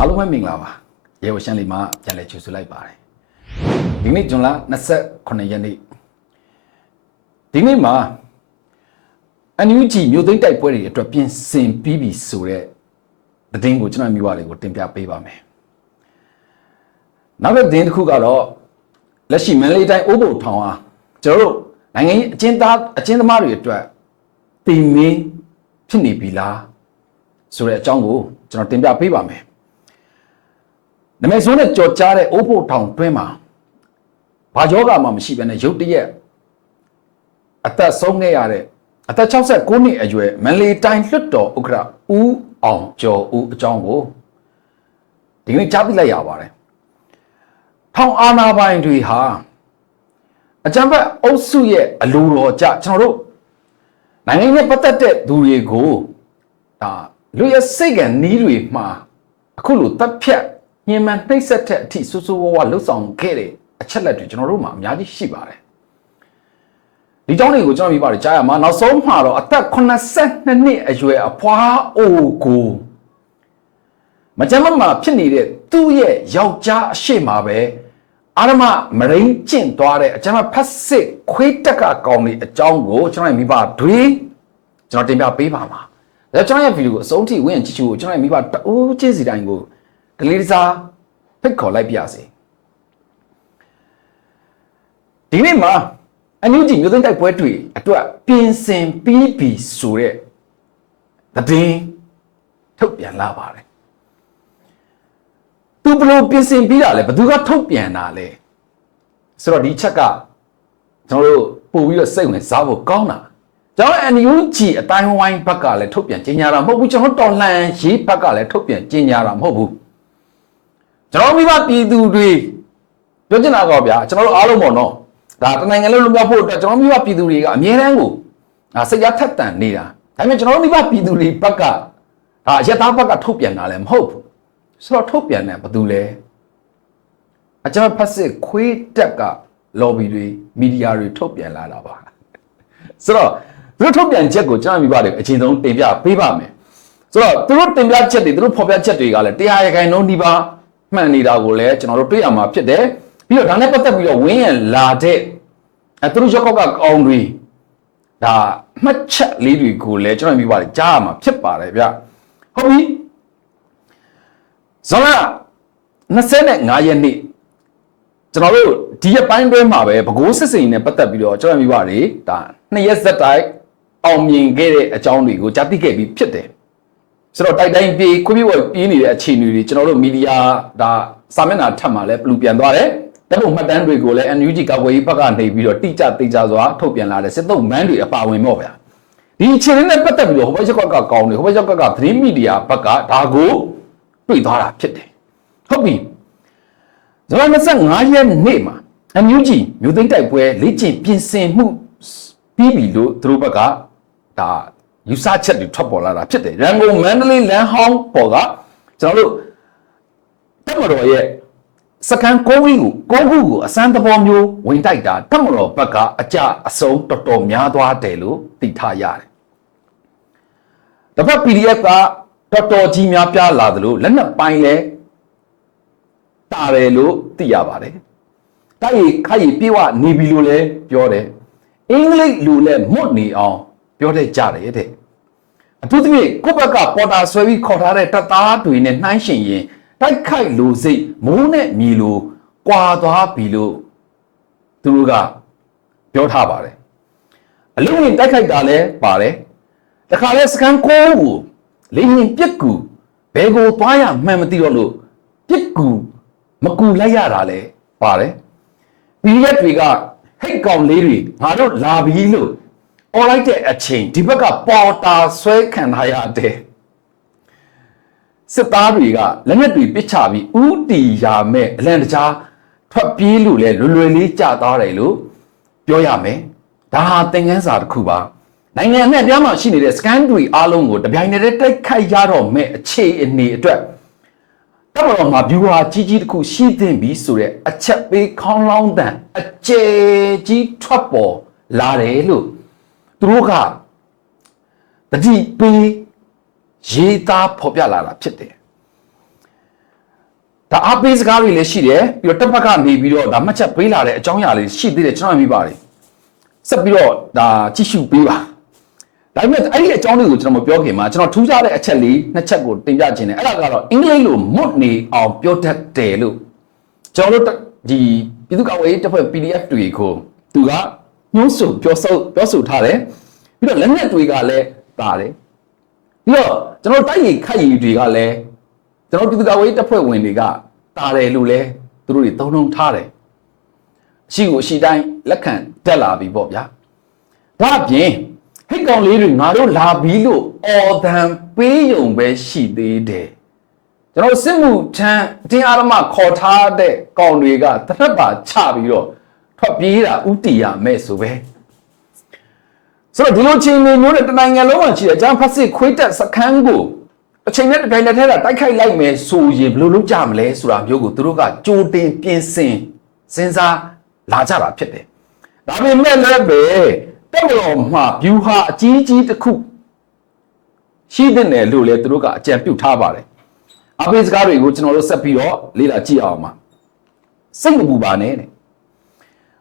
အားလုံးပဲမင်္ဂလာပါရေဝရှန်လီမှာပြန်လည်ကြိုဆိုလိုက်ပါတယ်ဒီနေ့ဇွန်လ29ရက်နေ့ဒီနေ့မှာအန်ယူဂျီမြို့သိမ်းတိုက်ပွဲတွေအတွက်ပြင်ဆင်ပြီးပြီဆိုတဲ့သတင်းကိုကျွန်တော်မျိုးပါလေးကိုတင်ပြပေးပါမယ်နောက်တစ်သတင်းတစ်ခုကတော့လက်ရှိမန္တလေးတိုင်းအိုးဘုံထောင်အားကျွန်တော်တို့နိုင်ငံရေးအကျဉ်းသားအကျဉ်းသမားတွေအတွက်တည်မင်းဖြစ်နေပြီလားဆိုတဲ့အကြောင်းကိုကျွန်တော်တင်ပြပေးပါမယ် နမိတ်ဆိုးနဲ့ကြော်ကြားတဲ့အိုးဖို့ထောင်တွင်းမှာဘာယောဂမှမရှိဘဲနဲ့ရုတ်တရက်အသက်ဆုံးခဲ့ရတဲ့အသက်69နှစ်အရွယ်မန်လေးတိုင်းလွတ်တော်ဥက္ကဋ္ဌဦးအောင်ကျော်ဦးအကြောင်းကိုဒီကနေ့ကြားသိလိုက်ရပါတယ်ထောင်အာဏာပိုင်တွေဟာအကြံဖက်အုပ်စုရဲ့အလိုတော်ကြကျွန်တော်တို့နိုင်ငံရေးပတ်သက်တဲ့သူတွေကိုဒါလူရဲ့စိတ်ကနီးတွေမှာအခုလိုတပ်ဖြတ် ညင်မှန်နှိပ်စက်တဲ့အထိဆူဆူဝါးဝါလှုပ်ဆောင်ခဲ့တဲ့အချက်လက်တွေကျွန်တော်တို့မှာအများကြီးရှိပါတယ်ဒီကြောင်းတွေကိုကျွန်တော်ပြပါတယ်ကြားရမှာနောက်ဆုံးမှာတော့အသက်82နှစ်အရွယ်အဖွားအိုကိုမကြမ်းမမှာဖြစ်နေတဲ့သူ့ရဲ့ယောက်ျားအရှိမပဲအာရမမရင်းကျင့်သွားတဲ့အကျမ်းဖတ်စစ်ခွေးတက်ကကောင်တွေအကြောင်းကိုကျွန်တော်ရဲ့မိဘတွေကျွန်တော်တင်ပြပေးပါမှာဒါကျွန်တော်ရဲ့ဗီဒီယိုကိုအဆုံးထိဝင်ကြည့်ချူကိုကျွန်တော်ရဲ့မိဘတအိုးချင်းစီတိုင်းကို ဒလီစားဖိတ်ခေါ်လိုက်ပြစေဒီနေ့မှာအန်ယူဂျီမြို့သိမ်းတိုက်ပွဲတွေအတွက်ပြင်ဆင်ပြီးပြီဆိုတဲ့သတင်းထုတ်ပြန်လာပါတယ်သူဘလို့ပြင်ဆင်ပြီးတာလဲဘသူကထုတ်ပြန်တာလဲဆိုတော့ဒီချက်ကကျွန်တော်တို့ပို့ပြီးတော့စိတ်ဝင်စားဖို့ကောင်းတာကျွန်တော် NUG အတိုင်းဝိုင်းဘက်ကလည်းထုတ်ပြန်ကြေညာတာမဟုတ်ဘူးကျွန်တော်တော်လှန်ရေးဘက်ကလည်းထုတ်ပြန်ကြေညာတာမဟုတ်ဘူး ကျွန်တော်မိဘပြည်သူတွေပြောချင်တာကောဗျာကျွန်တော်တို့အားလုံးပေါ့နော်ဒါတနိုင်ငံလုံးလုံမြောက်ဖို့အတွက်ကျွန်တော်မိဘပြည်သူတွေကအမြဲတမ်းကိုဒါစိတ်ရထက်တန်နေတာဒါပေမဲ့ကျွန်တော်မိဘပြည်သူတွေဘက်ကဒါရတဘက်ကထုတ်ပြန်တာလည်းမဟုတ်ဘူးဆိုတော့ထုတ်ပြန်တယ်ဘာတူလဲအကြမ်းဖက်စစ်ခွေးတက်က lobby တွေမီဒီယာတွေထုတ်ပြန်လာတာပါဆိုတော့သူတို့ထုတ်ပြန်ချက်ကိုကျွန်တော်မိဘတွေအချိန်ဆုံးတင်ပြပေးပါမယ်ဆိုတော့သူတို့တင်ပြချက်တွေသူတို့ဖော်ပြချက်တွေကလည်းတရားရခိုင်နှုန်းဒီပါ မှန်နေတာကိုလည်းကျွန်တော်တို့တွေ့ရမှာဖြစ်တယ်ပြီးတော့ဒါနဲ့ပတ်သက်ပြီးတော့ဝင်းရလာတဲ့အဲသူတို့ရောက်ကောက်ကကောင်းတွေဒါမှတ်ချက်လေးတွေကိုလည်းကျွန်တော်မိဘတွေကြားရမှာဖြစ်ပါတယ်ဗျဟုတ်ပြီဇွန်လ25ရက်နေ့ကျွန်တော်တို့ဒီရက်ပိုင်းတွဲမှာပဲဘကိုးစစ်စိန်နဲ့ပတ်သက်ပြီးတော့ကျွန်တော်မိဘတွေဒါနှစ်ရက်ဆက်တိုက်အောင်မြင်ခဲ့တဲ့အကြောင်းတွေကိုကြားသိခဲ့ပြီးဖြစ်တယ် ဆိုတော့တိုက်တိုင်းပြေးခွင့်ပြုဝပြေးနေတဲ့အခြေအနေတွေကျွန်တော်တို့မီဒီယာဒါစာမျက်နှာထပ်မှာလည်းပလူပြန်သွားတယ်တပ်ပုံမှတ်တမ်းတွေကိုလည်း NUG ကာကွယ်ရေးဘက်ကနေပြီးတော့တိကျတိကျစွာထုတ်ပြန်လာတဲ့စစ်သုံးမန်းတွေအပါဝင်တော့ဗျာဒီအခြေအနေနဲ့ပတ်သက်ပြီးတော့ဟိုဘက်ချက်ကကောင်းတယ်ဟိုဘက်ချက်ကသတင်းမီဒီယာဘက်ကဒါကိုတွေ့သွားတာဖြစ်တယ်ဟုတ်ပြီဇွန်လ25ရက်နေ့မှာ NUG မြို့သိမ်းတိုက်ပွဲလေ့ကျင့်ပြင်ဆင်မှုပြီးပြီလို့သူတို့ဘက်ကဒါ ယူဆချက်တွေထွက်ပေါ်လာတာဖြစ်တယ်ရန်ကုန်မန္တလေးလမ်းဟောင်းပေါ်ကကျွန်တော်တို့တက်မတော်ရဲ့စကန်ကိုဝင်းကိုကိုခုကိုအစမ်းသဘောမျိုးဝင်တိုက်တာတက်မတော်ဘက်ကအကြအဆုံးတော်တော်များသွားတယ်လို့သိထားရတယ်တစ်ဖက် PDF ကတော်တော်ကြီးများပြားလာသလိုလက်နက်ပိုင်းလဲတာတယ်လို့သိရပါတယ်တိုက်ရိုက်ခိုက်ပြေဝနေပြီလို့လည်းပြောတယ်အင်္ဂလိပ်လူလည်းမွတ်နေအောင်ပြောတဲ့ကြတယ်တဲ့ အထူးသဖြင့်ကိုယ့်ဘက်ကပေါ်တာဆွဲပြီးခေါ်ထားတဲ့တပ်သားတွေနဲ့နှိုင်းယှဉ်ရင်တိုက်ခိုက်လို့စိတ်မိုးနဲ့မြည်လို့ကွာသွားပြီလို့သူတို့ကပြောထားပါတယ်အလုံးဝင်တိုက်ခိုက်တာလည်းပါတယ်တခါလဲစကန်ကိုကိုလိန်ရင်ပြက်ကူဘယ်ကိုသွားရမှန်မသိတော့လို့ပြက်ကူမကူလိုက်ရတာလဲပါတယ်ပီရက်တွေကဟိတ်ကောင်လေးတွေငါတို့လာပြီလို့ អော်လိုက်တဲ့အချိန်ဒီဘက်ကပေါ်တာဆွဲခံထားရတဲ့စစ်သားတွေကလက်နက်တွေပစ်ချပြီးဥတီရာမဲ့အလံတကြားထွက်ပြေးလို့လဲလွယ်လွယ်လေးကြသွားတယ်လို့ပြောရမယ်ဒါဟာသင်ခန်းစာတစ်ခုပါနိုင်ငံနဲ့ပြားမှာရှိနေတဲ့ scan တွေအားလုံးကိုတပြိုင်တည်းတိုက်ခိုက်ရတော့မဲ့အခြေအနေအတွက်တမတော်မှာ viewer ကြီးကြီးတစ်ခုရှိသင့်ပြီဆိုတဲ့အချက်ပေးခေါင်းလောင်းတန်အကျယ်ကြီးထွက်ပေါ်လာတယ်လို့ သူတို့ကတတိပေးရေးသားဖော်ပြလာတာဖြစ်တယ်ဒါအားပေးစကားတွေလည်းရှိတယ်ပြီးတော့တစ်ဖက်ကနေပြီးတော့ဒါမှတ်ချက်ပေးလာတဲ့အကြောင်းအရာလေးရှိသေးတယ်ကျွန်တော်မြင်ပါတယ်ဆက်ပြီးတော့ဒါကြည့်ရှုပေးပါဒါပေမဲ့အဲ့ဒီအကြောင်းလေးကိုကျွန်တော်မပြောခင်မှာကျွန်တော်ထူးခြားတဲ့အချက်လေးနှစ်ချက်ကိုတင်ပြခြင်းတယ်အဲ့ဒါကတော့အင်္ဂလိပ်လို mod နေအောင်ပြောတတ်တယ်လို့ကျွန်တော်တို့ဒီပြည်သူ့ကောင်ရေးတစ်ဖက် PDF တွေကိုသူက ညှိုးဆိုပြောဆိုပြောဆိုထားတယ်ပြီးတော့လက်နက်တွေကလည်းပါတယ်ပြီးတော့ကျွန်တော်တိုက်ရိုက်ခတ်ရည်တွေကလည်းကျွန်တော်ပြည်သူ့ကောင်ရေးတပ်ဖွဲ့ဝင်တွေကတာတယ်လို့လဲသူတို့တွေသုံးလုံးထားတယ်အရှိကိုအရှိတိုင်းလက်ခံတက်လာပြီပေါ့ဗျာဒါအပြင်ဟိတ်ကောင်လေးတွေငါတို့လာပြီးလို့အော်တန်ပေးယုံပဲရှိသေးတယ်ကျွန်တော်စစ်မှုထမ်းအတင်းအာရမခေါ်ထားတဲ့ကောင်တွေကတစ်ဖက်ပါချပြီးတော့ ထွက်ပြေးတာဥတီရမဲ့ဆိုပဲဆိုတော့ဒီလိုချင်းတွေမျိုးနဲ့တနိုင်ငံလုံးမှာရှိတဲ့အကြမ်းဖက်စစ်ခွေးတက်စခန်းကိုအချိန်နဲ့တစ်ပြိုင်နက်တည်းတိုက်ခိုက်လိုက်မယ်ဆိုရင်ဘယ်လိုလုပ်ကြမလဲဆိုတာမျိုးကိုသူတို့ကကြိုတင်ပြင်ဆင်စဉ်းစားလာကြတာဖြစ်တယ်ဒါပေမဲ့လည်းပဲတက်မတော်မှာ view ဟာအကြီးကြီးတစ်ခုရှိတဲ့နယ်လို့လည်းသူတို့ကအကြံပြုထားပါတယ်အပိစကားတွေကိုကျွန်တော်တို့ဆက်ပြီးတော့လေ့လာကြည့်အောင်ပါစိတ်မပူပါနဲ့တဲ့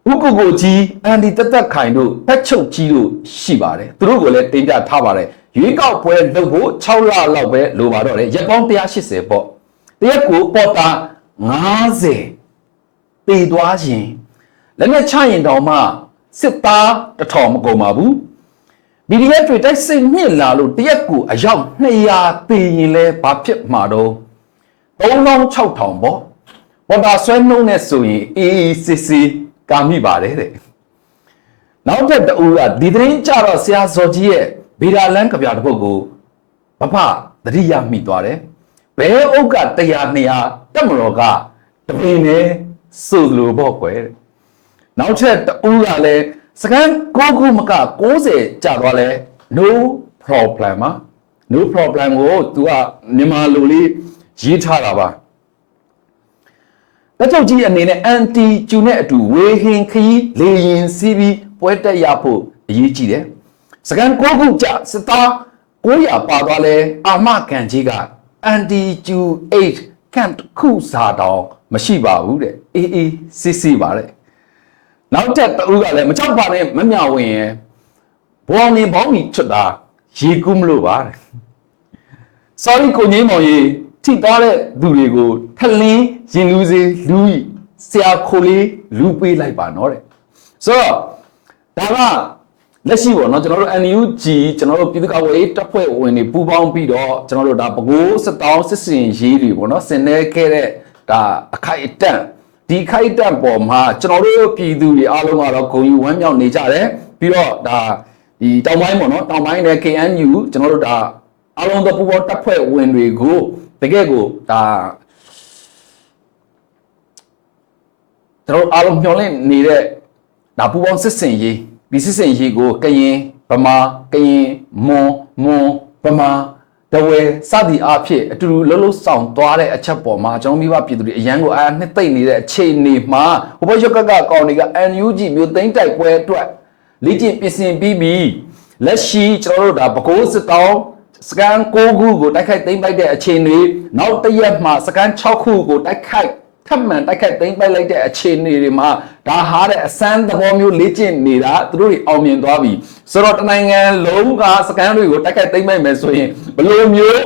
ဥက္ကုကိုကြီးအန်ဒီတက်တက်ခိုင်တို့ဖက်ချုပ်ကြီးတို့ရှိပါတယ်သူတို့ကိုလည်းတင်ပြထားပါတယ်ရွေးကောက်ပွဲလုပ်ဖို့6လလောက်ပဲလိုပါတော့တယ်ရက်ပေါင်း180ပေါ့တရက်ကိုပေါ်တာ90ပေသွားရင်လက်နဲ့ချရင်တောင်မှစစ်သားတစ်ထောင်မကုန်ပါဘူး BDF တွေတိုက်စိတ်မြင့်လာလို့တရက်ကိုအယောက်200ပေရင်လဲဘာဖြစ်မှာတော့3600ပေါ့ပေါ်တာဆွဲနှုံးနဲ့ဆိုရင်အေးအေးစစ်စစ် ကာမိပါတယ်တဲ့နောက်ထပ်တူကဒီသတင်းကြတော့ဆရာဇော်ကြီးရဲ့ဗေဒာလန်းကဗျာတစ်ပုဒ်ကိုဘဖသတိရမိသွားတယ်ဘဲအုပ်က100 200တက်မတော်ကတပင်နဲ့ဆိုလိုပေါ့ကွယ်တဲ့နောက်ထပ်တူကလည်းစကန်9ခုမက90ကြာသွားလဲ no problem ပါ no problem ကို तू ကမြန်မာလိုလေးရေးထားတာပါ တက်ချုပ်ကြီးအနေနဲ့ anti ကျူနဲ့အတူဝေဟင်ခရီးလေရင်စီးပြီးပွဲတက်ရဖို့အရေးကြီးတယ်စကန်9ခုကြာစသား900ပါသွားလဲအာမခံကြီးက anti ကျူ8ကန့်ခုစာတောင်မရှိပါဘူးတဲ့အေးအေးစစ်စစ်ပါတဲ့နောက်ထပ်တူကလည်းမကြောက်ပါနဲ့မမြောက်ဝင်ရယ်ဘောင်းနေဘောင်းကြီးချွတ်တာရေကူးမလို့ပါတဲ့ sorry ကိုငိမ့်မောင်ရေ ထိသွားတဲ့သူတွေကိုထလင်းရင်လူစေလူဆရာခိုလေးလူပေးလိုက်ပါနော်တဲ့ဆိုတော့ဒါကလက်ရှိပေါ့နော်ကျွန်တော်တို့ NUG ကျွန်တော်တို့ပြည်သူ့ကာကွယ်ရေးတပ်ဖွဲ့ဝင်တွေပူးပေါင်းပြီးတော့ကျွန်တော်တို့ဒါပဲခူးစစ်တောင်းစစ်စင်ရေးတွေပေါ့နော်ဆင်နေခဲ့တဲ့ဒါအခိုက်အတန့်ဒီခိုက်အတန့်ပေါ်မှာကျွန်တော်တို့ပြည်သူတွေအားလုံးကတော့ဂုဏ်ယူဝမ်းမြောက်နေကြတယ်ပြီးတော့ဒါဒီတောင်ပိုင်းပေါ့နော်တောင်ပိုင်းနဲ့ KNU ကျွန်တော်တို့ဒါအားလုံးသောပူးပေါင်းတပ်ဖွဲ့ဝင်တွေကို တကယ်ကိုဒါကျွန်တော်အားလုံးမျှော်လင့်နေတဲ့ဒါပူပေါင်းစစ်စင်ရေးဒီစစ်စင်ရေးကိုကရင်ဗမာကရင်မွန်မွန်ဗမာတဝဲစသည်အားဖြင့်အတူတူလှုပ်လှုပ်ဆောင်သွားတဲ့အချက်ပေါ်မှာကျွန်တော်မိဘပြည်သူတွေအရန်ကိုအားနှစ်သိမ့်နေတဲ့အခြေအနေမှာဟိုဘက်ရုပ်ကကကောင်တွေက NUG မျိုးသိမ့်တိုက်ပွဲအတွက်လေ့ကျင့်ပြင်ဆင်ပြီးပြီးလက်ရှိကျွန်တော်တို့ဒါပဲခူးစစ်တောင်း စကန်6ခုကိုတိုက်ခိုက်သိမ်းပိုက်တဲ့အခြေအနေနောက်တစ်ရက်မှာစကန်6ခုကိုတိုက်ခိုက်ထပ်မံတိုက်ခိုက်သိမ်းပိုက်လိုက်တဲ့အခြေအနေတွေမှာဒါဟာတဲ့အစမ်းသဘောမျိုးလေ့ကျင့်နေတာသူတို့တွေအောင်မြင်သွားပြီဆိုတော့တနိုင်ငံလုံးကစကန်တွေကိုတိုက်ခိုက်သိမ်းပိုက်မယ်ဆိုရင်ဘယ်လိုမျိုး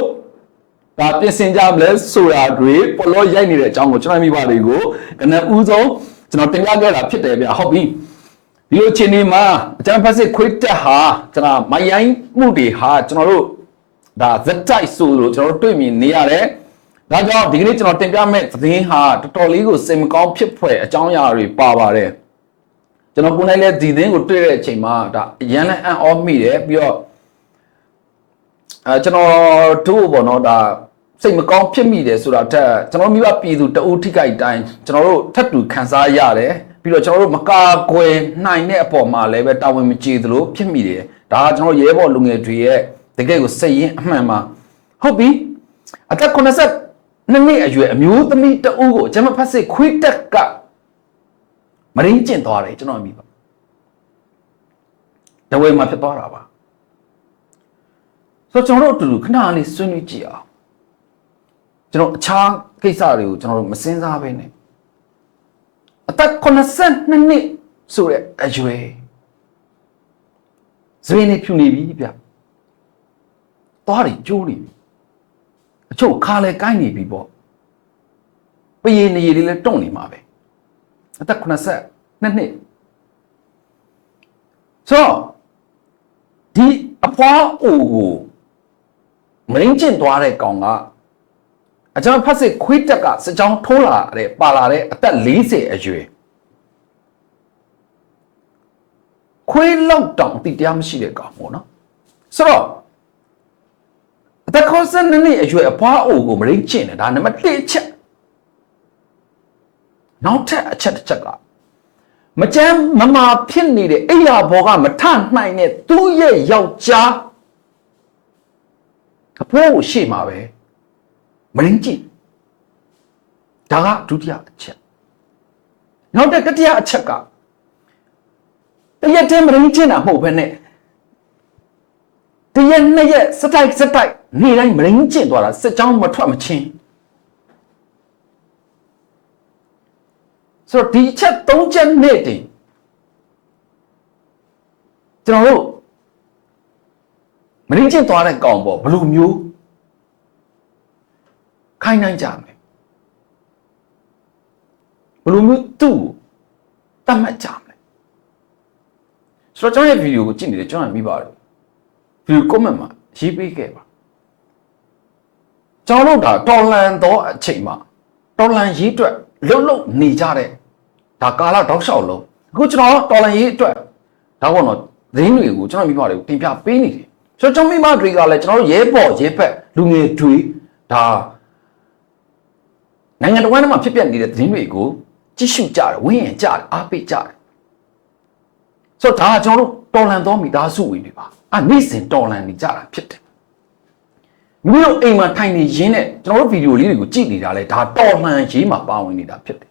ဒါပြင်ဆင်ကြမလဲဆိုတာတွေပလောရိုက်နေတဲ့အကြောင်းကိုကျွန်တော်မိဘတွေကိုကနဦးဆုံးကျွန်တော်တင်ပြခဲ့တာဖြစ်တယ်ဗျဟုတ်ပြီဒီလိုအခြေအနေမှာအကျန်းဖက်စစ်ခွေးတက်ဟာကျွန်တော်မယိုင်းမှုတွေဟာကျွန်တော်တို့ ဒါဇက်တိုက်ဆိုလို့ကျွန်တော်တို့တွေ့မြင်နေရတယ်။ဒါကြောင့်ဒီကနေ့ကျွန်တော်တင်ပြမယ့်သတင်းဟာတော်တော်လေးကိုစိတ်မကောင်းဖြစ်ဖွယ်အကြောင်းအရာတွေပါပါတယ်။ကျွန်တော်ကိုယ်နိုင်လဲဒီသတင်းကိုတွေ့တဲ့အချိန်မှာဒါအရန်လည်းအံ့ဩမိတယ်ပြီးတော့အဲကျွန်တော်တို့ဘောနော်ဒါစိတ်မကောင်းဖြစ်မိတယ်ဆိုတာတက်ကျွန်တော်မိဘပြည်သူတအုပ်ထိကြိုက်တိုင်းကျွန်တော်တို့ထပ်တူခံစားရတယ်ပြီးတော့ကျွန်တော်တို့မကာကွယ်နိုင်တဲ့အပေါ်မှာလည်းပဲတာဝန်မကျေသလိုဖြစ်မိတယ်ဒါကကျွန်တော်ရဲဘော်လူငယ်တွေရဲ့ တကယ်ကိုစိတ်ရင်းအမှန်ပါဟုတ်ပြီအသက်80နှစ်နှစ်အရွယ်အမျိုးသမီးတအုပ်ကိုကျွန်မဖတ်စစ်ခွေးတက်ကမရင်းကျင့်သွားတယ်ကျွန်တော်အမိပါတဝဲမှာဖြစ်သွားတာပါဆိုတော့ကျွန်တော်တို့အတူတူခဏလေးဆွေးနွေးကြည့်အောင်ကျွန်တော်အခြားကိစ္စတွေကိုကျွန်တော်တို့မစင်စားဘဲနဲ့အသက်82နှစ်ဆိုတဲ့အရွယ်ဇွေနေဖြူနေပြီဗျ သွားတွေကျိုးနေပြီအချို့ခါလဲကိုင်းနေပြီပေါ့ပယေနေရီလေးလဲတုံ့နေမှာပဲအသက်82နှစ်ဆိုတော့ဒီအဖွားအိုကိုမရင်းကျင့်သွားတဲ့ကောင်ကအကျွန်တော်ဖတ်စစ်ခွေးတက်ကစကြောင်းထိုးလာတဲ့ပါလာတဲ့အသက်40အရွယ်ခွေးလောက်တောင်တိတရားမရှိတဲ့ကောင်ပေါ့နော်ဆိုတော့ အသက်62နှစ်အရွယ်အဖွားအိုကိုမရင်းကျင့်တယ်ဒါနံပါတ်1အချက်နောက်ထပ်အချက်တစ်ချက်ကမကြမ်းမမာဖြစ်နေတဲ့အိယာဘောကမထနိုင်တဲ့သူ့ရဲ့ယောက်ျားအဖိုးကိုရှေ့မှာပဲမရင်းကြည့်ဒါကဒုတိယအချက်နောက်တဲ့တတိယအချက်ကတရက်တည်းမရင်းကျင်တာမဟုတ်ဘဲနဲ့ တရက်နှစ်ရက်စတိုက်စတိုက်နေ့တိုင်းမရင်းကျင်သွားတာစစ်ကြောင်းမထွက်မချင်းဆိုတော့ဒီအချက်၃ချက်နဲ့တင်ကျွန်တော်တို့မရင်းကျင်သွားတဲ့ကောင်ပေါ့ဘယ်လိုမျိုးခိုင်းနိုင်ကြမယ်ဘယ်လိုမျိုးသူ့ကိုတတ်မှတ်ကြမလဲဆိုတော့ကျွန်တော်ရဲ့ဗီဒီယိုကိုကြည့်နေတယ်ကျွန်တော်မိပါတယ်ဗီ ဒီယို comment မှာရေးပေးခဲ့ပါကျွန်တော်တို့ဒါတော်လန်တော့အချိန်မှာတော်လန်ရေးအတွက်လှုပ်လှုပ်နေကြတဲ့ဒါကာလတောက်လျှောက်လုံးအခုကျွန်တော်တော်လန်ရေးအတွက်ဒါပေါ့နော်သတင်းတွေကိုကျွန်တော်မိဘတွေကိုတင်ပြပေးနေတယ်ဆိုတော့ကျွန်တော်မိဘတွေကလည်းကျွန်တော်တို့ရဲဘော်ရဲဖက်လူငယ်တွေဒါနိုင်ငံတော်ဝန်မှာဖြစ်ပျက်နေတဲ့သတင်းတွေကိုကြည့်ရှုကြတယ်ဝင်းရင်ကြတယ်အားပေးကြတယ်ဆိုတော့ဒါကကျွန်တော်တို့တော်လန်တော်မိသားစုဝင်တွေပါ အဲနေ့စဉ်တော်လန်နေကြတာဖြစ်တယ်မိမိတို့အိမ်မှာထိုင်နေရင်းနဲ့ကျွန်တော်တို့ဗီဒီယိုလေးတွေကိုကြည့်နေတာလဲဒါတော်လန်ရေးမှာပါဝင်နေတာဖြစ်တယ်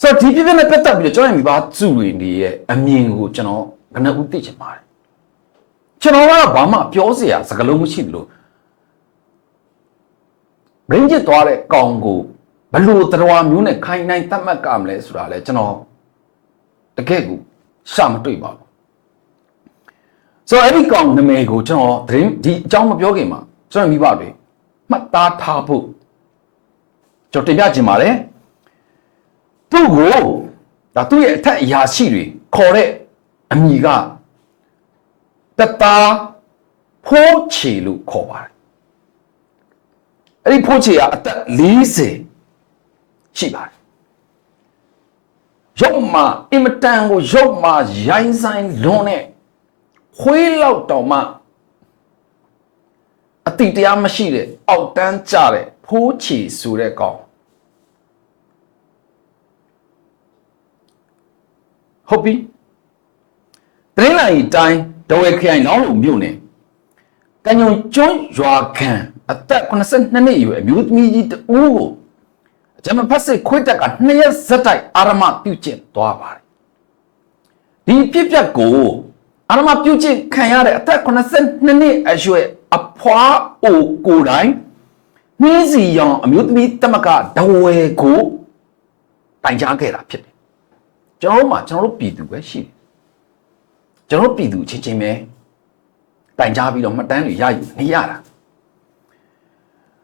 ဆိုတော့ဒီပြပြနဲ့ပတ်သက်ပြီးတော့ကျွန်တော်မိဘစုဝင်တွေရဲ့အမြင်ကိုကျွန်တော်ဘယ်နှဦးသိချင်ပါတယ်ကျွန်တော်ကတော့ဘာမှပြောစရာစကားလုံးမရှိသလိုဘရင်းကျစ်သွားတဲ့ကောင်ကိုဘလို့တရားမျိုးနဲ့ခိုင်နိုင်တတ်မှတ်ကမလဲဆိုတာလဲကျွန်တော်တကယ့်ကိုရှာမတွေ့ပါဘူး ဆိုတော့အဲ့ဒီကောင်နာမည်ကိုကျွန်တော်သတင်းဒီအကြောင်းမပြောခင်မှာကျွန်တော်မိဘတွေမှတ်သားထားဖို့ကျွန်တော်တင်ပြချင်ပါတယ်သူ့ကိုဒါသူ့ရဲ့အထက်အရာရှိတွေခေါ်တဲ့အမိကတသားဖိုးချီလို့ခေါ်ပါတယ်အဲ့ဒီဖိုးချီကအသက်40ရှိပါတယ်ရုပ်မှာအင်မတန်ကိုရုပ်မှာရိုင်းဆိုင်လွန်တဲ့ ခွေးလောက်တောင်မှအတိတရားမရှိတဲ့အောက်တန်းကြတဲ့ဖိုးချီဆိုတဲ့ကောင်ဟုတ်ပြီတရင်းလာရီတိုင်းဒဝဲခရိုင်လောင်းလုံမြို့နယ်ကညုံကျွန်းရွာခံအသက်82နှစ်အရွယ်အမျိုးသမီးကြီးတဦးကိုဂျမဖက်စစ်ခွေးတက်ကနှစ်ရက်ဇက်တိုက်အာရမပြုတ်ကျင့်သွားပါတယ်ဒီပြစ်ပြက်ကို အာရမပြုတ်ကျင့်ခံရတဲ့အသက်82နှစ်အရွယ်အဖွားအိုကိုယ်တိုင်နှင်းစီရောင်အမျိုးသမီးတမကဒဝဲကိုတိုင်ကြားခဲ့တာဖြစ်တယ်ကျွန်တော်တို့မှာကျွန်တော်တို့ပြည်သူပဲရှိတယ်ကျွန်တော်တို့ပြည်သူချင်းချင်းပဲတိုင်ကြားပြီးတော့မှတ်တမ်းတွေရယူနေရတာ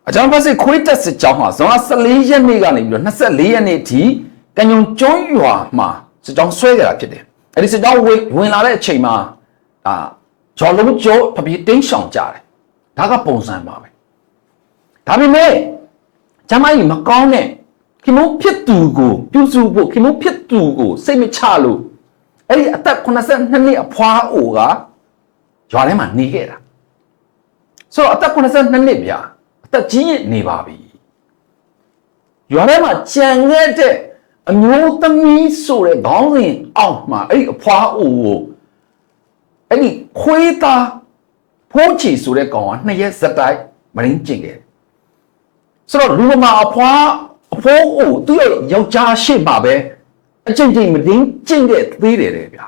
အကြောင်းဖက်စစ်ခွေးတက်စစ်ကြောင်းဟာဇွန်လ14ရက်နေ့ကနေပြီးတော့24ရက်နေ့ထိကညုံကျွန်းရွာမှာစစ်ကြောင်းဆွဲကြတာဖြစ်တယ် အဲ့ဒီစစ်ကြောင်းဝင်ဝင်လာတဲ့အချိန်မှာအာဂျော်လုံးကျော်ဖပြေးတင်းရှောင်ကြတယ်ဒါကပုံစံပါပဲဒါပေမဲ့ကျမကြီးမကောင်းတဲ့ခင်မဖြစ်သူကိုပြုစုဖို့ခင်မဖြစ်သူကိုစိတ်မချလို့အဲ့ဒီအသက်82နှစ်အဖွားအိုကရွာထဲမှာနေခဲ့တာဆိုတော့အသက်82နှစ်ဗျာအသက်ကြီးရင်နေပါပြီရွာထဲမှာကြံခဲ့တဲ့ အမျိုးသမီးဆိုတဲ့ခေါင်းစဉ်အောက်မှာအဲ့ဒီအဖွားအိုကိုအဲ့ဒီခွေးသားဖိုးချီဆိုတဲ့ကောင်ကနှစ်ရက်ဇက်တိုက်မရင်းကျင်ခဲ့တယ်ဆိုတော့လူမအဖွားအဖိုးအိုသူ့ရဲ့ယောက်ျားရှိမှပဲအကျင့်ချင်းမတင်းကျင့်တဲ့သေးတယ်လေဗျာ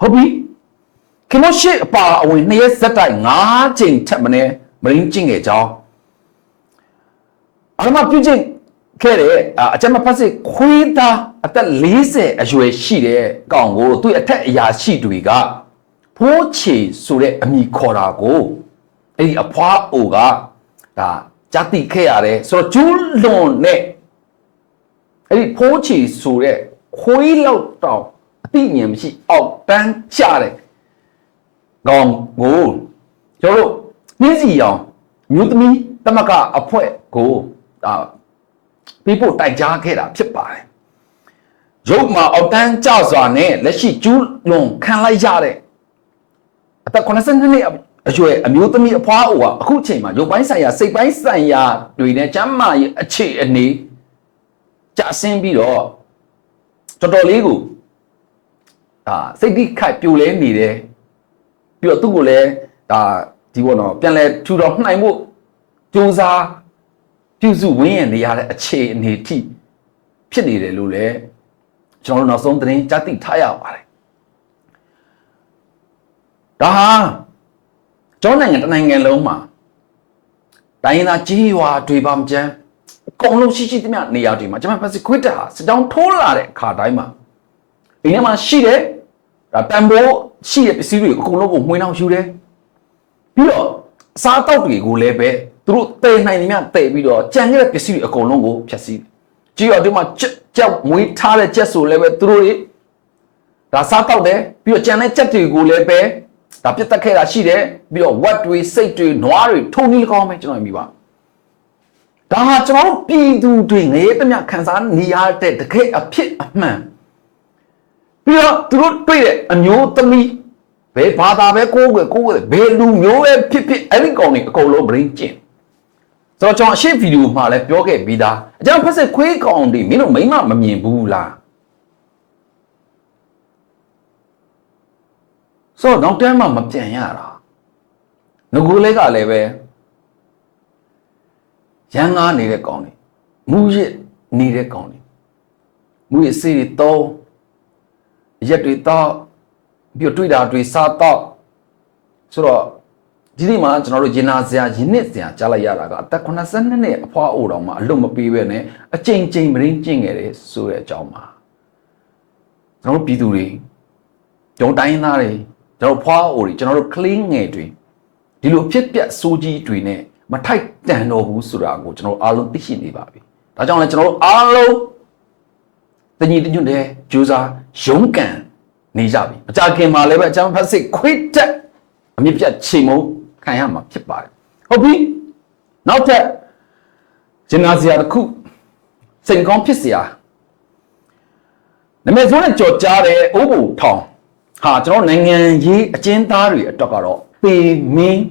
ဟုတ်ပြီခင်မရှိအပါအဝင်နှစ်ရက်ဇက်တိုက်၅ချိန်ထက်မနေမရင်းကျင့်ခဲ့ကြောင်းအရမပြုကျင့် ခဲ့တဲ့အအကျမဖတ်စစ်ခွေးသားအသက်40အရွယ်ရှိတဲ့ကောင်ကိုသူ့အထက်အရာရှိတွေကဖိုးချေဆိုတဲ့အမိခေါ်တာကိုအဲ့ဒီအဖွားအိုကဒါကြတိခဲ့ရတယ်ဆိုတော့ကျူးလွန်နဲ့အဲ့ဒီဖိုးချေဆိုတဲ့ခွေးလောက်တောင်အသိဉာဏ်မရှိအောက်တန်းချတဲ့ကောင်ကိုကျွန်တော်တို့နှင်းစီအောင်မြို့သမီးတမကအဖွဲကိုဒါ ပေးဖို့တိုက်ကြားခဲ့တာဖြစ်ပါတယ်ရုပ်မှာအောက်တန်းကျစွာနဲ့လက်ရှိကျူးလွန်ခံလိုက်ရတဲ့အသက်82နှစ်အရွယ်အမျိုးသမီးအဖွားအိုကအခုချိန်မှာရုပ်ပိုင်းဆိုင်ရာစိတ်ပိုင်းဆိုင်ရာတွေနဲ့ကျန်းမာရေးအခြေအနေကြဆင်းပြီးတော့တော်တော်လေးကိုဒါစိတ်တိခိုက်ပြိုလဲနေတယ်ပြီးတော့သူ့ကိုလည်းဒါဒီဘောနော်ပြန်လဲထူတော်နှိုင်ဖို့ကြိုးစား ပြုစုဝင်းရံနေရတဲ့အခြေအနေထိဖြစ်နေတယ်လို့လည်းကျွန်တော်တို့နောက်ဆုံးသတင်းကြားသိထားရပါတယ်ဒါဟာကျောင်းနိုင်ငံတစ်နိုင်ငံလုံးမှာတိုင်းရင်းသားကြီးရွာတွေပါမကျန်းအကုန်လုံးရှိရှိသမျှနေရာတွေမှာကျွန်မပတ်စစ်ခွတ်တာစတောင်းထိုးလာတဲ့အခါတိုင်းမှာဒီနေ့မှာရှိတဲ့ဒါတန်ဖိုးရှိတဲ့ပစ္စည်းတွေအကုန်လုံးကိုမှွေးနှောင်ယူတယ်ပြီးတော့အစားအသောက်တွေကိုလည်းပဲ သူတို့တည်နိုင်နေမြတည်ပြီးတော့ကြံခဲ့တဲ့ပစ္စည်းတွေအကုန်လုံးကိုဖျက်ဆီးတယ်ကြီးရောဒီမှာကြက်ကြက်မွေးထားတဲ့ကြက်ဆိုလည်းပဲသူတို့တွေဒါစားတော့တယ်ပြီးတော့ကြံတဲ့ကြက်တွေကိုလည်းပဲဒါပြတ်တက်ခဲ့တာရှိတယ်ပြီးတော့ဝက်တွေစိတ်တွေနွားတွေထုံနေကောင်းမယ်ကျွန်တော်မြင်ပါဒါဟာကျွန်တော်တို့ပြည်သူတွေငရေတမျှခံစားနေရတဲ့တကယ်အဖြစ်အမှန်ပြီးတော့သူတို့တွေ့တဲ့အမျိုးသမီးဘယ်ဘာသာပဲကိုးကွယ်ကိုးကွယ်ဘယ်လူမျိုးပဲဖြစ်ဖြစ်အဲ့ဒီကောင်တွေအကုန်လုံးဗရင်းကျင် ဆိုတော့ကျွန်တော်အရှိဗီဒီယိုမှာလည်းပြောခဲ့ပြီးသားအကြောင်းဖက်စစ်ခွေးကောင်တွေမင်းတို့မိမမမြင်ဘူးလားဆိုတော့နောက်တန်းမှမပြန်ရတာငကိုလေးကလည်းပဲရန်ငားနေတဲ့ကောင်တွေမူရစ်နေတဲ့ကောင်တွေမူရစ်စေးတွေတောရက်တွေတောပြီးတော့တွေ့တာတွေစားတော့ဆိုတော့ ဒီနေ့မှာကျွန်တော်တို့ရင်နာစရာယင်းနစ်စရာကြားလိုက်ရတာကအသက်82နှစ်အဖွားအိုတော်မှာအလွတ်မပေးပဲနဲ့အကြိမ်ကြိမ်မရင်းကျင့်ခဲ့တယ်ဆိုတဲ့အကြောင်းပါကျွန်တော်တို့ပြည်သူတွေကျွန်တော်တိုင်းရင်းသားတွေကျွန်တော်ဖွားအိုတွေကျွန်တော်တို့ကလေးငယ်တွေဒီလိုဖြစ်ပြက်စိုးကြီးတွေနဲ့မထိုက်တန်တော့ဘူးဆိုတာကိုကျွန်တော်အားလုံးသိရှိနေပါပြီဒါကြောင့်လည်းကျွန်တော်တို့အားလုံးတညီတညွတ်တဲ့ကြိုးစားရုန်းကန်နေကြပြီအကြခင်မှာလည်းပဲအချမ်းဖတ်စစ်ခွေးတက်အမြင့်ပြတ်ချိန်မုံ ခံရမှာဖြစ်ပါတယ်ဟုတ်ပြီနောက်ထပ်ဂျင်နာစီယာတစ်ခုစိန်ကောင်းဖြစ်စရာနမေဆိုးနဲ့ကြော်ကြားတဲ့အိုးဘုံထောင်ဟာကျွန်တော်နိုင်ငံရေးအကျဉ်းသားတွေအတွက်ကတော့ပေမင်း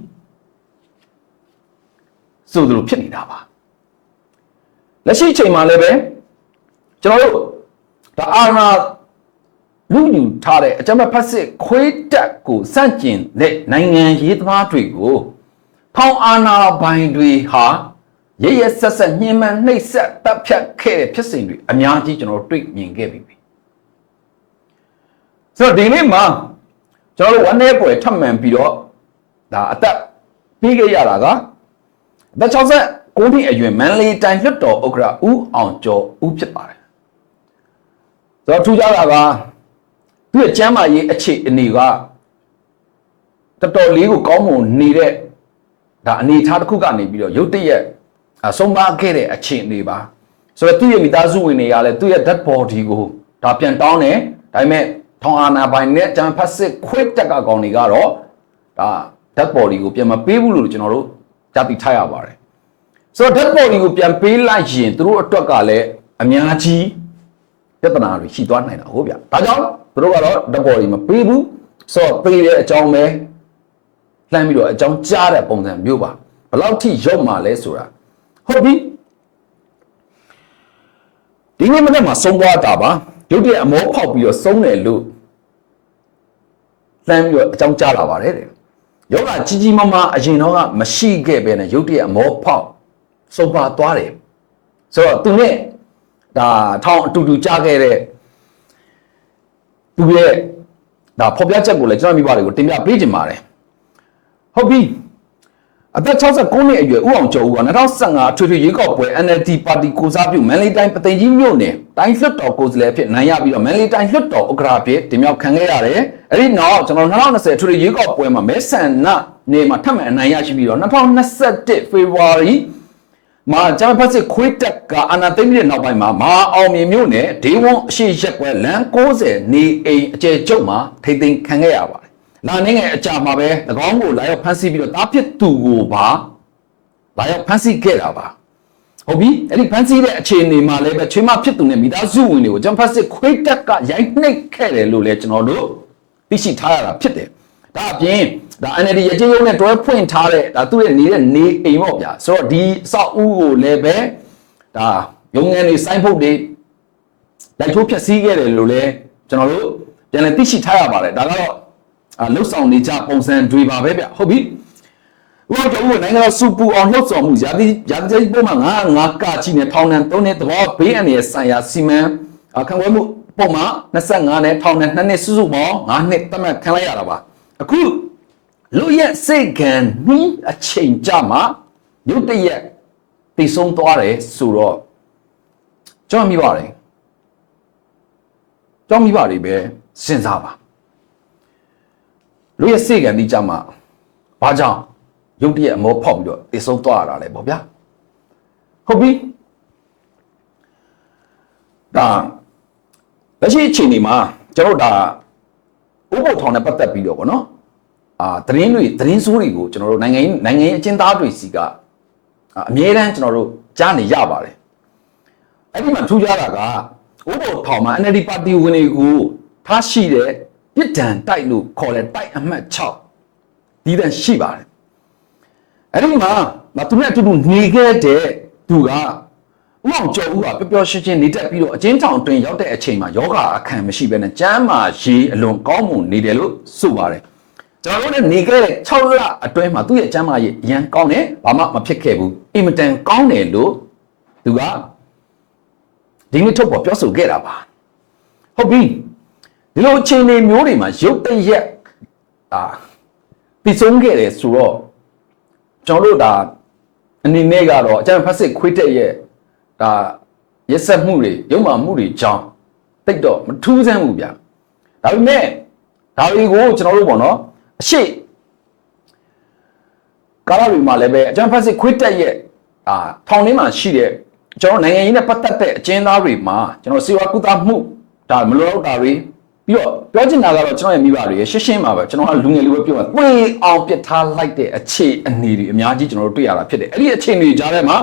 ဆိုသလိုဖြစ်နေတာပါလက်ရှိအချိန်မှာလည်းပဲကျွန်တော်တို့ဒါအာရဏ လူယူထားတဲ့အကြမ်းဖက်စစ်ခွေးတက်ကိုစန့်ကျင်တဲ့နိုင်ငံရေးသမားတွေကိုထောင်အာဏာပိုင်တွေဟာရရဆက်ဆက်ညှဉ်းပန်းနှိပ်စက်တပ်ဖြတ်ခဲ့တဲ့ဖြစ်စဉ်တွေအများကြီးကျွန်တော်တို့တွေ့မြင်ခဲ့ပြီဆိုတော့ဒီနေ့မှာကျွန်တော်တို့ဝန်내ပွဲထပ်မံပြီးတော့ဒါအသက်ပြီးခဲ့ရတာကအသက်69နှစ်အရွယ်မန်လေးတိုင်းလွတ်တော်ဥက္ကရာဦးအောင်ကျော်ဦးဖြစ်ပါတယ်ဆိုတော့ထူးခြားတာက သူ့ရဲ့ကျမ်းမာရေးအခြေအနေကတော်တော်လေးကိုကောင်းမွန်နေတဲ့ဒါအနေအထားတစ်ခုကနေပြီးတော့ရုတ်တရက်အဆုံးမခဲ့တဲ့အခြေအနေပါဆိုတော့သူ့ရဲ့မိသားစုဝင်တွေကလည်းသူ့ရဲ့ dead body ကိုဒါပြန်တောင်းတယ်ဒါပေမဲ့ထောင်အာနာပိုင်နဲ့ဂျမ်ဖတ်စစ်ခွေးတက်ကကောင်တွေကတော့ဒါ dead body ကိုပြန်မပေးဘူးလို့ကျွန်တော်တို့ကြားသိထားရပါတယ်ဆိုတော့ dead body ကိုပြန်ပေးလိုက်ရင်သူတို့အတွက်ကလည်းအများကြီးပြဿနာတွေရှိသွားနိုင်တာဟုတ်ဗျဒါကြောင့် သူတို့ကတော့ dead body မပေးဘူးဆိုတော့ပေးတဲ့အကြောင်းပဲလှမ်းပြီးတော့အကြောင်းကြားတဲ့ပုံစံမျိုးပါဘယ်လောက်ထိရုပ်မှလဲဆိုတာဟုတ်ပြီဒီနေ့မနေ့မှာဆုံးသွားတာပါရုပ်တရက်အမောဖောက်ပြီးတော့ဆုံးတယ်လို့လှမ်းပြီးတော့အကြောင်းကြားလာပါတယ်တဲ့ယောဂကြီးကြီးမားမားအရင်တော့ကမရှိခဲ့ပဲနဲ့ရုပ်တရက်အမောဖောက်ဆုံးပါသွားတယ်ဆိုတော့သူနဲ့ဒါထောင်အတူတူကြားခဲ့တဲ့ သူရဲ့ဒါဖော်ပြချက်ကိုလည်းကျွန်တော်မိဘတွေကိုတင်ပြပေးခြင်းပါတယ်ဟုတ်ပြီအသက်69နှစ်အရွယ်ဦးအောင်ကျော်ဦးက2015ထွေထွေရွေးကောက်ပွဲ NLD ပါတီကိုစားပြုမန်လေးတိုင်းပသိမ်ကြီးမြို့နယ်တိုင်းလွှတ်တော်ကိုယ်စားလှယ်အဖြစ်နိုင်ရပြီးတော့မန်လေးတိုင်းလွှတ်တော်ဥက္ကဋ္ဌအဖြစ်တင်မြှောက်ခံခဲ့ရတယ်။အဲဒီနောက်ကျွန်တော်2020ထွေထွေရွေးကောက်ပွဲမှာမဲဆန္ဒနေမှာထပ်မံအနိုင်ရရှိပြီးတော့2021ဖေဖော်ဝါရီ မှာဂျမဖက်စစ်ခွေးတက်ကအာနာသိမ့်ပြီးတဲ့နောက်ပိုင်းမှာမဟာအောင်မြင်မြို့နယ်ဒေဝွန်အရှိရက်ကွယ်လမ်း60နေအိမ်အကျယ်ကျုပ်မှာထိမ့်သိမ်းခံခဲ့ရပါတယ်။လာနေငယ်အကြမှာပဲ၎င်းကိုလာရောက်ဖမ်းဆီးပြီးတော့တားဖြစ်သူကိုပါလာရောက်ဖမ်းဆီးခဲ့တာပါ။ဟုတ်ပြီအဲ့ဒီဖမ်းဆီးတဲ့အခြေအနေမှာလည်းပဲချွေးမဖြစ်သူနဲ့မိသားစုဝင်တွေကိုဂျမ်ဖတ်စစ်ခွေးတက်ကရိုက်နှိပ်ခဲ့တယ်လို့လည်းကျွန်တော်တို့သိရှိထားရတာဖြစ်တယ်။ဒါအပြင် ဒါ NLD ရကြေးရုံးနဲ့တွဲဖွင့်ထားတဲ့ဒါသူ့ရဲ့နေတဲ့နေအိမ်ပေါ့ဗျာ။ဆိုတော့ဒီအဆောက်အဦကိုလည်းပဲဒါရုံငန်းတွေစိုင်းဖုတ်တွေလိုက်ထိုးဖြတ်စည်းခဲ့တယ်လို့လည်းကျွန်တော်တို့ပြန်လည်သိရှိထားရပါတယ်။ဒါကတော့အာလှုပ်ဆောင်နေကြပုံစံတွေပါပဲဗျ။ဟုတ်ပြီ။ဥပဒေကိုနိုင်ငံတော်စုပူအောင်လှုပ်ဆောင်မှုရာသီရာသီပုံမှန်ငါငါကချီနဲ့ထောင်နဲ့၃နှစ်သဘောဘေးအန္တရာယ်ဆိုင်ရာစီမံခံခွဲမှုပုံမှန်25နဲ့ထောင်နဲ့2နှစ်စုစုပေါင်း9နှစ်သတ်မှတ်ခံလိုက်ရတာပါအခု လူရဲ့စိတ်ခံနှီးအချိန်ကြမှာရုတ်တရက်တည်ဆုံးသွားတယ်ဆိုတော့ကျွန်တော်မိပါတယ်ကျွန်တော်မိပါတယ်ပဲစဉ်းစားပါလူရဲ့စိတ်ခံနှီးကြမှာဘာကြောင့်ရုတ်တရက်အမောဖောက်ပြီးတော့တည်ဆုံးသွားရတာလေပေါ့ဗျာဟုတ်ပြီဒါလက်ရှိအချိန်ဒီမှာကျွန်တော်တို့ဒါဥပုပ်ထောင်နဲ့ပတ်သက်ပြီးတော့ဗောနော် အာသတင်းတွေသတင်းစိုးတွေကိုကျွန်တော်တို့နိုင်ငံရေးနိုင်ငံရေးအကျဉ်းသားတွေစီကအမြဲတမ်းကျွန်တော်တို့ကြားနေရပါတယ်အဲ့ဒီမှာထူးခြားတာကဥပုပ်ထောင်မှာ NLD ပါတီဝင်တွေကိုထားရှိတဲ့ပြစ်ဒဏ်တိုက်လို့ခေါ်တဲ့တိုက်အမှတ်6ဒီတန်ရှိပါတယ်အဲ့ဒီမှာမသူနဲ့အတူတူနေခဲ့တဲ့သူကဥအောင်ကျော်ဦးကပျော်ပျော်ရွှင်ရွှင်နေတတ်ပြီးတော့အချင်းချောင်အတွင်းရောက်တဲ့အချိန်မှာယောဂအခမ်းမရှိဘဲနဲ့ကျမ်းမာရေးအလွန်ကောင်းမွန်နေတယ်လို့ဆိုပါတယ် ကျွန်တော်တို့လည်းနေခဲ့တဲ့6လအတွင်းမှာသူ့ရဲ့ကျမ်းမာရေးအရန်ကောင်းတယ်ဘာမှမဖြစ်ခဲ့ဘူးအင်မတန်ကောင်းတယ်လို့သူကဒီနေ့ထုတ်ပေါ်ပြောဆိုခဲ့တာပါဟုတ်ပြီဒီလိုအချိန်တွေမျိုးတွေမှာရုပ်တရက်အာပြီးဆုံးခဲ့တယ်ဆိုတော့ကျွန်တော်တို့ဒါအနေနဲ့ကတော့အကျံဖတ်စစ်ခွေးတက်ရဲ့ဒါရက်ဆက်မှုတွေရုံမှမှုတွေကြောင့်တိတ်တော့မထူးဆန်းဘူးဗျာဒါပေမဲ့ဒါတွေကိုကျွန်တော်တို့ပေါ့နော် အရှိကာလတွေမှာလည်းပဲအကျံဖတ်စစ်ခွေးတက်ရဲ့အာထောင်ထဲမှာရှိတဲ့ကျွန်တော်နိုင်ငံရေးနဲ့ပတ်သက်တဲ့အကျဉ်းသားတွေမှာကျွန်တော်စေဝါကုသမှုဒါမလိုတော့တာတွေပြီးတော့ပြောချင်တာကတော့ကျွန်တော်ရဲ့မိဘတွေရှင်းရှင်းပါပဲကျွန်တော်ကလူငယ်လူပဲပြောတာပွေအောင်ပြစ်ထားလိုက်တဲ့အခြေအနေတွေအများကြီးကျွန်တော်တို့တွေ့ရတာဖြစ်တယ်အဲ့ဒီအခြေအနေကြားထဲမှာ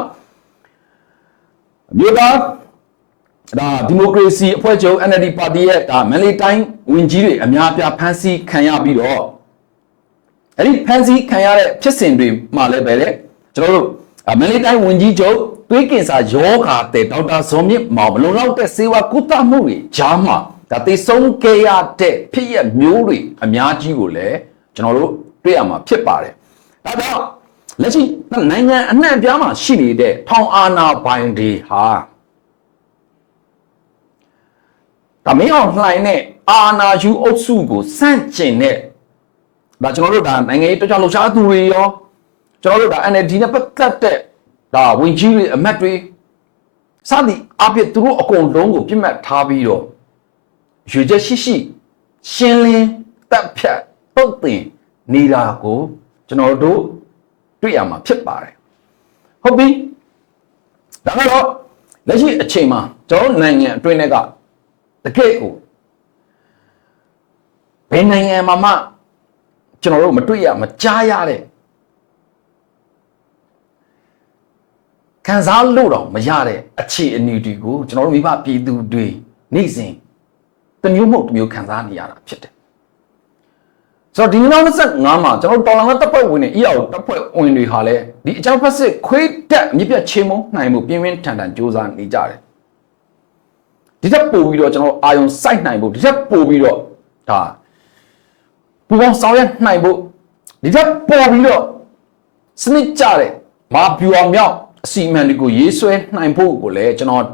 မြို့သားဒါဒီမိုကရေစီအဖွဲ့ချုပ် NLD ပါတီရဲ့ဒါမန်လေးတိုင်းဝင်ကြီးတွေအများအပြားဖမ်းဆီးခံရပြီးတော့ အဲ့ဒီဖမ်းဆီးခံရတဲ့ဖြစ်စဉ်တွေမှာလည်းပဲလေကျွန်တော်တို့မန်လေးတိုင်းဝင်ကြီးချုပ်သွေးကင်ဆာယောဂါတဲ့ဒေါက်တာဇော်မြင့်မောင်မလုံလောက်တဲ့စေဝါကုသမှုတွေကြားမှာဒါသိဆုံးခဲ့ရတဲ့ဖြစ်ရမျိုးတွေအများကြီးကိုလည်းကျွန်တော်တို့တွေ့ရမှာဖြစ်ပါတယ်ဒါကြောင့်လက်ရှိနိုင်ငံအနှံ့အပြားမှာရှိနေတဲ့ထောင်အာဏာပိုင်တွေဟာဒါမင်းအောင်လှိုင်နဲ့အာဏာယူအုပ်စုကိုစန့်ကျင်တဲ့ ဒါကျွန်တော်တို့ဒါနိုင်ငံရေးတောက်လှုပ်ရှားသူတွေရောကျွန်တော်တို့ဒါ NLD နဲ့ပတ်သက်တဲ့ဒါဝင်ကြီးတွေအမတ်တွေစသည်အပြစ်သူတို့အကုန်လုံးကိုပြစ်မှတ်ထားပြီးတော့ရွေချက်ရှိရှိရှင်းလင်းတပ်ဖြတ်ပုတ်တင်နေတာကိုကျွန်တော်တို့တွေ့ရမှာဖြစ်ပါတယ်ဟုတ်ပြီဒါကတော့လက်ရှိအချိန်မှာကျွန်တော်နိုင်ငံအတွင်းကတကယ့်ကိုဘယ်နိုင်ငံမှာမှ ကျွန်တော်တို့မတွေ့ရမကြားရတဲ့ခံစားလို့တော့မရတဲ့အခြေအနေတွေကိုကျွန်တော်တို့မိဘပြည်သူတွေနေ့စဉ်တမျိုးမဟုတ်တမျိုးခံစားနေရတာဖြစ်တယ်ဆိုတော့ဒီနောက်25မှာကျွန်တော်တော်လန်ကတပ်ဖွဲ့ဝင်တွေ EAO တပ်ဖွဲ့ဝင်တွေဟာလည်းဒီအကြောင်းဖက်စစ်ခွေးတက်အမြင့်ပြတ်ချင်းမုံနိုင်မှုပြင်းပြင်းထန်ထန်စ조사နေကြတယ်ဒီထက်ပိုပြီးတော့ကျွန်တော်အာယုံစိုက်နိုင်ဖို့ဒီထက်ပိုပြီးတော့ဒါ ပူပေါင်းဆောင်ရွက်နိုင်ဖို့ဒီထက်ပိုပြီးတော့စနစ်ကြတဲ့မာပြူအောင်မြောက်အစီအမံတွေကိုရေးဆွဲနိုင်ဖို့ကိုလည်းကျွန်တော်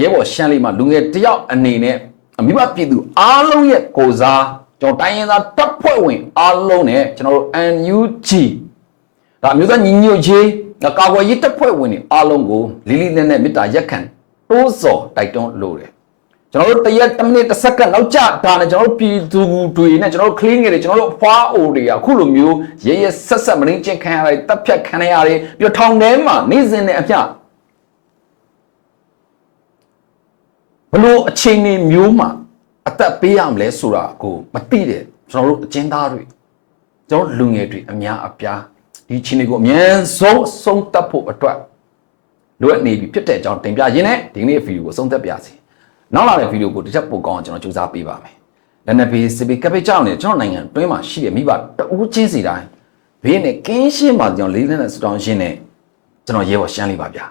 ရဲဘော်ရှမ်းလေးမှာလူငယ်တယောက်အနေနဲ့မိဘပြည်သူအားလုံးရဲ့ကိုစားကျွန်တော်တိုင်းရင်းသားတပ်ဖွဲ့ဝင်အားလုံးနဲ့ကျွန်တော်တို့ NUG ဒါအမျိုးသားညီညွတ်ရေးကာကွယ်ရေးတပ်ဖွဲ့ဝင်တွေအားလုံးကိုလေးလေးနက်နက်မေတ္တာရက်ခံတိုးစော်တိုက်တွန်းလိုတယ် ကျွန်တော်တို့တရက်တစ်မိနစ်တစ်စက္ကန့်နောက်ကျဒါနဲ့ကျွန်တော်တို့ပြည်သူတွေနဲ့ကျွန်တော်တို့ကလင်းငယ်တွေကျွန်တော်တို့အဖွားအိုတွေကအခုလိုမျိုးရဲရဲဆက်ဆက်မရင်းချင်းခံရတယ်တပ်ဖြတ်ခံရတယ်ပြီးတော့ထောင်ထဲမှာနေစဉ်နဲ့အမျှဘလို့အခြေအနေမျိုးမှာအသက်ပေးရမလဲဆိုတာကိုမသိတဲ့ကျွန်တော်တို့အကျဉ်းသားတွေကျွန်တော်တို့လူငယ်တွေအများအပြားဒီအခြေအနေကိုအများဆုံးအဆုံးသတ်ဖို့အတွက်လိုအပ်နေပြီဖြစ်တဲ့အကြောင်းတင်ပြရင်းနဲ့ဒီနေ့ဗီဒီယိုကိုဆုံးသက်ပြစီ နောက်လာတဲ့ဗီဒီယိုကိုတစ်ချက်ပိုကောင်းအောင်ကျွန်တော်စူးစမ်းပေးပါမယ်လက်နက်ဘေးစစ်ဘေးကပိတ်ကြောက်နေကျွန်တော်နိုင်ငံတွင်းမှာရှိတဲ့မိဘတဦးချင်းစီတိုင်းဘေးနဲ့ကင်းရှင်းပါကြောင်လေးလက်နဲ့စတောင်းရှင်းနဲ့ကျွန်တော်ရဲဘော်ရှမ်းလေးပါဗျာ